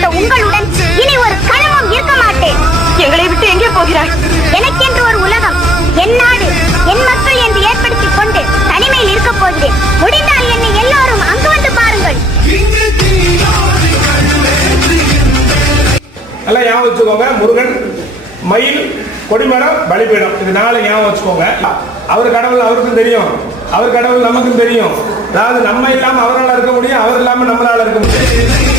கொடுத்த உங்களுடன் இனி ஒரு கணமும் இருக்க மாட்டேன். எங்களை விட்டு எங்கே போகிறாய்? எனக்கென்று ஒரு உலகம், என் நாடு, என் மக்கள் என்று ஏற்படுத்திக் கொண்டு தனிமையில் இருக்க போகிறேன். முடிந்தால் என்னை எல்லாரும் அங்கு வந்து பாருங்கள். நல்லா ஞாபகம் வச்சுக்கோங்க. முருகன், மயில், கொடிமரம், பலிபீடம், இது நாளை ஞாபகம் வச்சுக்கோங்க. அவர் கடவுள் அவருக்கும் தெரியும், அவர் கடவுள் நமக்கும் தெரியும். அதாவது நம்ம இல்லாம அவரால் இருக்க முடியும், அவர் இல்லாம நம்மளால இருக்க முடியும்.